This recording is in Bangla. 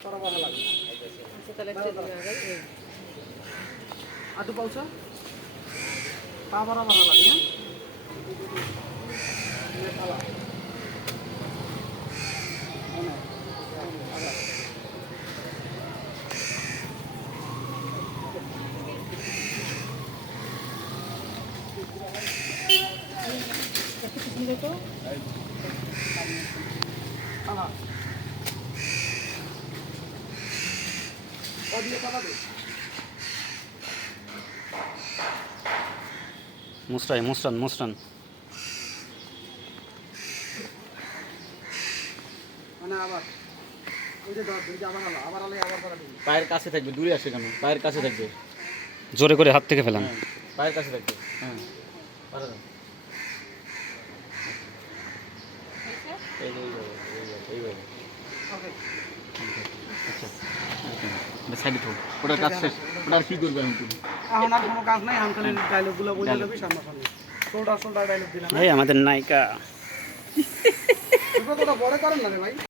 করা ভালো লাগে না আচ্ছা তাহলে আবার করা দিবি। পায়ের কাছে থাকবে দূরে আসে কেন? পায়ের কাছে থাকবে। জোরে করে হাত থেকে ফেলান। হ্যাঁ পায়ের কাছে থাকবে। হ্যাঁ। এই সাইডে থাক ওটার কাজ শেষ। ওটার কি করবে আমি তুমি? এখন আর কোনো কাজ নাই হামখালির ডায়লগগুলো বলে লবি সামনে সামনে। সোল্ডার সোল্ডার ডায়লগ দিলাম। ভাই আমাদের নায়িকা। বড় করেন না রে ভাই।